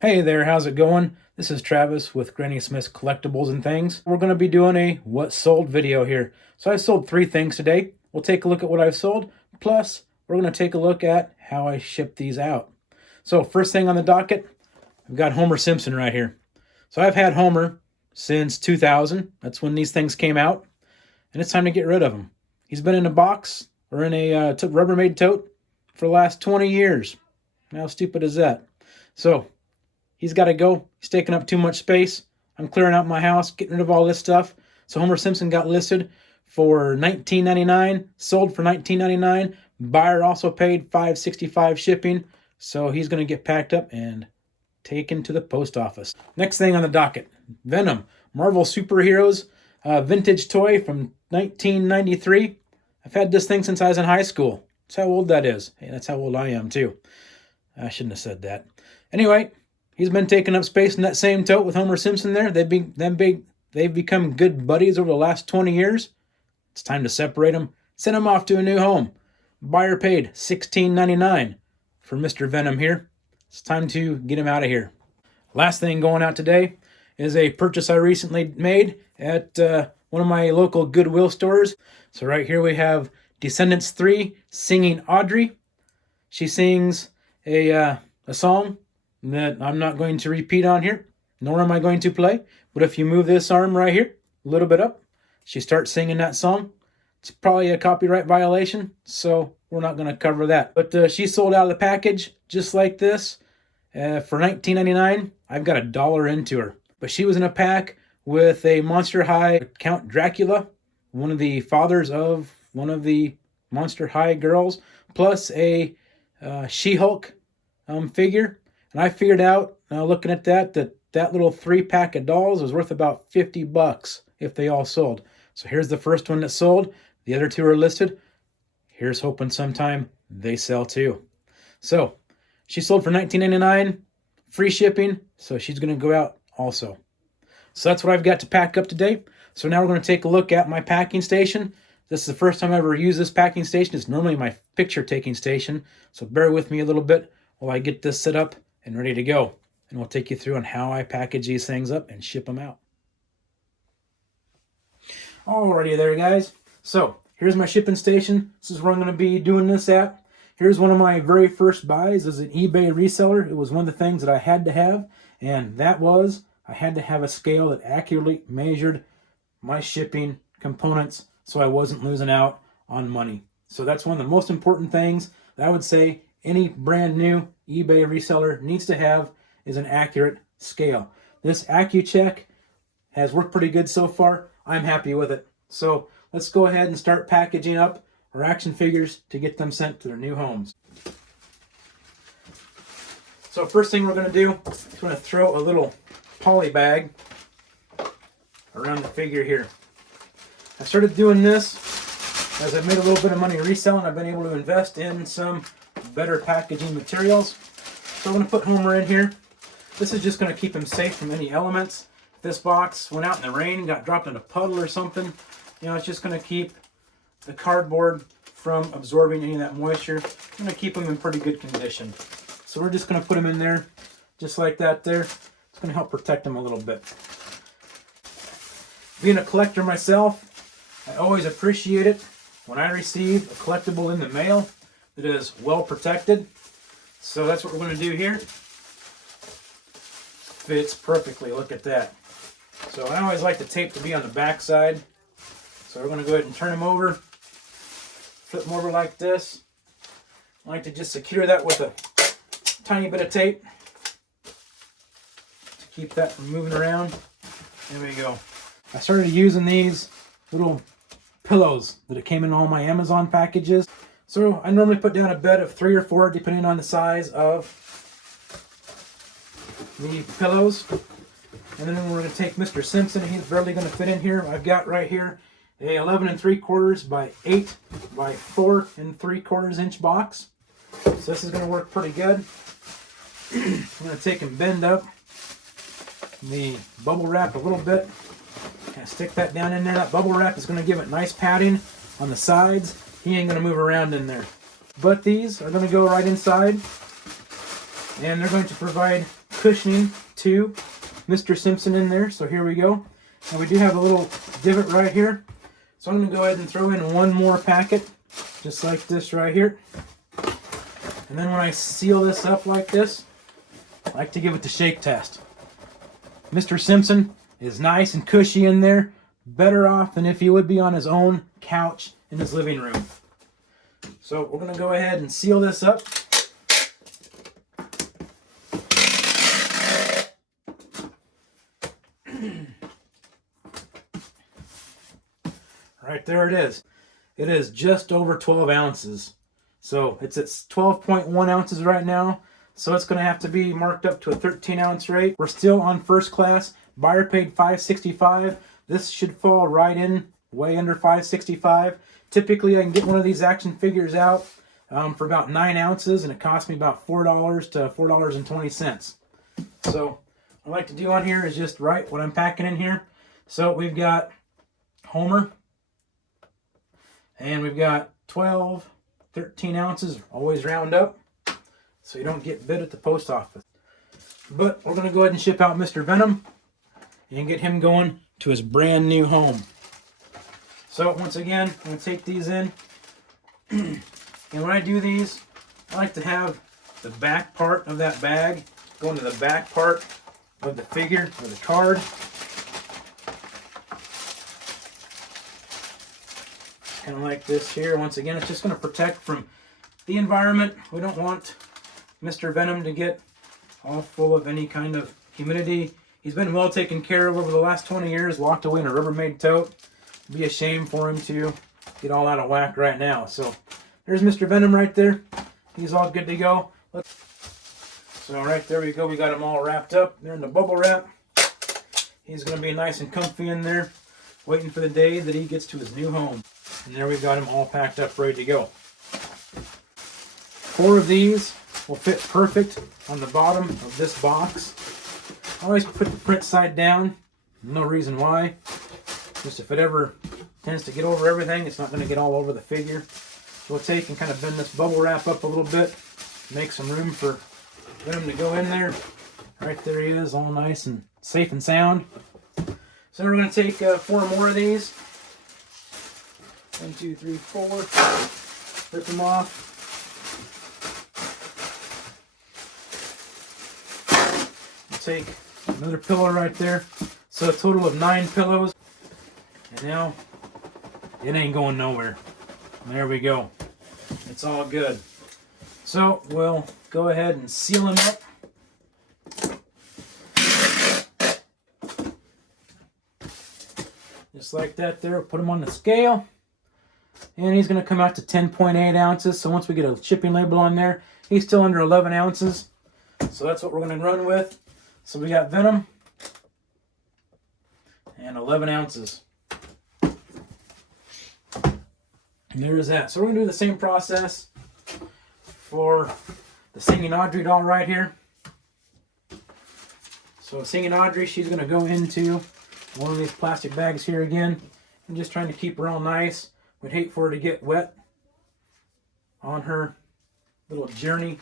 Hey there, how's it going? This is Travis with Granny Smith's Collectibles and Things. We're going to be doing a what sold video here. So I've sold 3 things today. We'll take a look at what I've sold. Plus, we're going to take a look at how I ship these out. So first thing on the docket, I've got Homer Simpson right here. So I've had Homer since 2000. That's when these things came out. And it's time to get rid of him. He's been in a box or in a Rubbermaid tote for the last 20 years. How stupid is that? So he's got to go. He's taking up too much space. I'm clearing out my house, getting rid of all this stuff. So Homer Simpson got listed for $19.99, sold for $19.99. Buyer also paid $5.65 shipping. So he's going to get packed up and taken to the post office. Next thing on the docket, Venom, Marvel Superheroes, vintage toy from 1993. I've had this thing since I was in high school. That's how old that is. Hey, that's how old I am too. I shouldn't have said that. Anyway, he's been taking up space in that same tote with Homer Simpson there. They've become good buddies over the last 20 years. It's time to separate them. Send him off to a new home. Buyer paid $16.99 for Mr. Venom here. It's time to get him out of here. Last thing going out today is a purchase I recently made at one of my local Goodwill stores. So right here we have Descendants 3 singing Audrey. She sings a song that I'm not going to repeat on here, nor am I going to play. But if you move this arm right here a little bit up, she starts singing that song. It's probably a copyright violation, so we're not going to cover that. But she sold out of the package just like this for $19.99. I've got $1 into her. But she was in a pack with a Monster High Count Dracula, one of the fathers of one of the Monster High girls, plus a She-Hulk figure. And I figured out, looking at that little 3-pack of dolls was worth about $50 if they all sold. So here's the first one that sold. The other 2 are listed. Here's hoping sometime they sell too. So she sold for $19.99, free shipping. So she's going to go out also. So that's what I've got to pack up today. So now we're going to take a look at my packing station. This is the first time I ever used this packing station. It's normally my picture taking station. So bear with me a little bit while I get this set up and ready to go. And we'll take you through on how I package these things up and ship them out. Alrighty there, guys. So here's my shipping station. This is where I'm going to be doing this at. Here's one of my very first buys. This is an eBay reseller. It was one of the things that I had to have. And that was, I had to have a scale that accurately measured my shipping components so I wasn't losing out on money. So that's one of the most important things that I would say any brand new eBay reseller needs to have is an accurate scale. This AccuCheck has worked pretty good so far. I'm happy with it. So let's go ahead and start packaging up our action figures to get them sent to their new homes. So first thing we're going to do is we're going to throw a little poly bag around the figure here. I started doing this as I made a little bit of money reselling. I've been able to invest in some better packaging materials. So I'm going to put Homer in here. This is just going to keep him safe from any elements. If this box went out in the rain, got dropped in a puddle or something, it's just going to keep the cardboard from absorbing any of that moisture. I'm going to keep them in pretty good condition. So we're just going to put them in there just like that there. It's going to help protect them a little bit. Being a collector myself, I always appreciate it when I receive a collectible in the mail that is well protected. So that's what we're going to do here. Fits perfectly, look at that. So I always like the tape to be on the back side. So we're going to go ahead and turn them over, flip them over like this. I like to just secure that with a tiny bit of tape to keep that from moving around. There we go. I started using these little pillows that it came in all my Amazon packages. So I normally put down a bed of 3 or 4 depending on the size of the pillows. And then we're going to take Mr. Simpson. He's barely going to fit in here. I've got right here a 11 3/4 by 8 by 4 3/4 inch box. So this is going to work pretty good. I'm going to take and bend up the bubble wrap a little bit. Kind of stick that down in there. That bubble wrap is going to give it nice padding on the sides. He ain't going to move around in there. But these are going to go right inside. And they're going to provide cushioning to Mr. Simpson in there. So here we go. And we do have a little divot right here. So I'm going to go ahead and throw in one more packet, just like this right here. And then when I seal this up like this, I like to give it the shake test. Mr. Simpson is nice and cushy in there, better off than if he would be on his own couch in his living room. So we're going to go ahead and seal this up. Right there it is. It is just over 12 ounces. So it's at 12.1 ounces right now. So it's going to have to be marked up to a 13 ounce rate. We're still on first class. Buyer paid $5.65. This should fall right in, way under $5.65. Typically I can get one of these action figures out for about 9 ounces, and it costs me about $4 to $4.20. So what I like to do on here is just write what I'm packing in here. So we've got Homer, and we've got 12, 13 ounces, always round up, so you don't get bid at the post office. But we're going to go ahead and ship out Mr. Venom and get him going to his brand new home. So once again, I'm going to take these in. And when I do these, I like to have the back part of that bag go into the back part of the figure or the card. Kind of like this here. Once again, it's just going to protect from the environment. We don't want Mr. Venom to get all full of any kind of humidity. He's been well taken care of over the last 20 years, locked away in a Rubbermaid tote. It'd be a shame for him to get all out of whack right now. So there's Mr. Venom right there. He's all good to go. So right there we go. We got him all wrapped up. They're in the bubble wrap. He's going to be nice and comfy in there, waiting for the day that he gets to his new home. And there we've got him all packed up, ready to go. 4 of these will fit perfect on the bottom of this box. I always put the print side down. No reason why. Just if it ever tends to get over everything, it's not going to get all over the figure. So we'll take and kind of bend this bubble wrap up a little bit. Make some room for Venom to go in there. Right there he is, all nice and safe and sound. So we're going to take 4 more of these. 1, 2, 3, 4. Rip them off. We'll take another pillow right there. So a total of 9 pillows. And now it ain't going nowhere. There we go. It's all good. So we'll go ahead and seal him up. Just like that there. Put him on the scale. And he's going to come out to 10.8 ounces. So once we get a shipping label on there, he's still under 11 ounces. So that's what we're going to run with. So we got Venom and 11 ounces. And there's that. So we're going to do the same process for the Singing Audrey doll right here. So Singing Audrey, she's going to go into one of these plastic bags here again. I'm just trying to keep her all nice. We'd hate for her to get wet on her little journey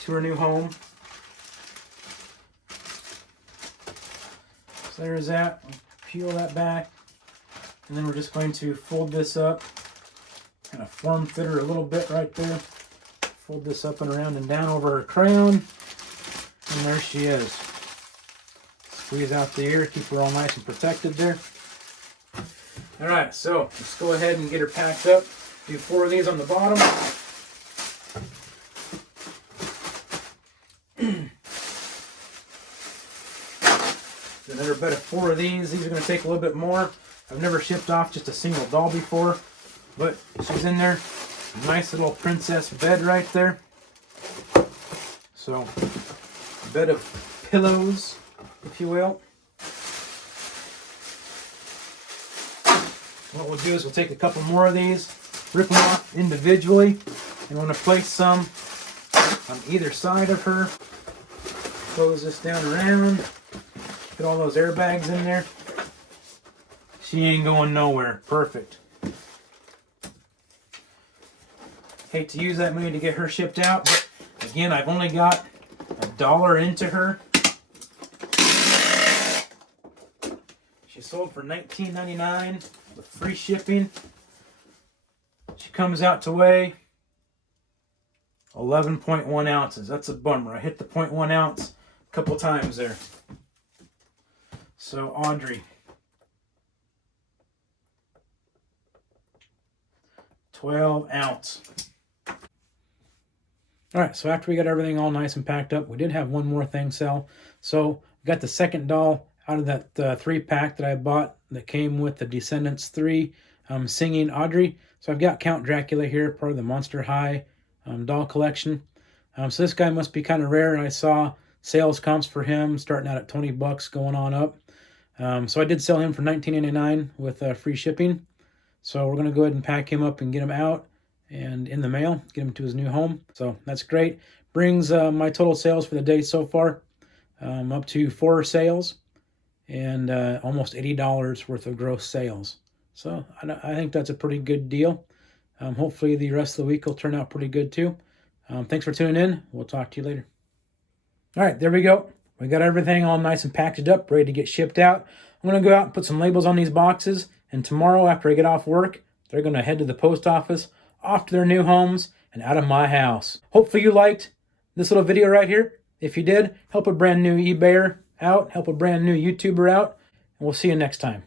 to her new home. So there's that. Peel that back. And then we're just going to fold this up. Kind of form fit her a little bit right there. Fold this up and around and down over her crown. And there she is. Squeeze out the ear, keep her all nice and protected there. Alright, so let's go ahead and get her packed up. Do 4 of these on the bottom. Another bed of 4 of these. These are going to take a little bit more. I've never shipped off just a single doll before, but she's in there. Nice little princess bed right there. So, a bed of pillows, if you will. What we'll do is we'll take a couple more of these, rip them off individually, and we're going to place some on either side of her. Close this down around. Get all those airbags in there. She ain't going nowhere. Perfect. Hate to use that money to get her shipped out, but again, I've only got $1 into her. sold for $19.99 with free shipping. She comes out to weigh 11.1 ounces. That's a bummer. I hit the 0.1 ounce a couple times there. So Audrey, 12 ounce. All right, so after we got everything all nice and packed up, we did have one more thing sell. So we got the second doll out of that 3-pack that I bought that came with the Descendants 3 singing Audrey. So I've got Count Dracula here, part of the Monster High doll collection. So this guy must be kind of rare. I saw sales comps for him starting out at 20 bucks going on up. So I did sell him for $19.99 with free shipping. So we're going to go ahead and pack him up and get him out and in the mail, get him to his new home. So that's great. Brings my total sales for the day so far up to 4 sales and almost $80 worth of gross sales. So I think that's a pretty good deal. Hopefully the rest of the week will turn out pretty good too. Thanks for tuning in. We'll talk to you later. All right, there we go. We got everything all nice and packaged up, ready to get shipped out. I'm going to go out and put some labels on these boxes. And tomorrow after I get off work, they're going to head to the post office, off to their new homes, and out of my house. Hopefully you liked this little video right here. If you did, help a brand new eBayer out, help a brand new YouTuber out, and we'll see you next time.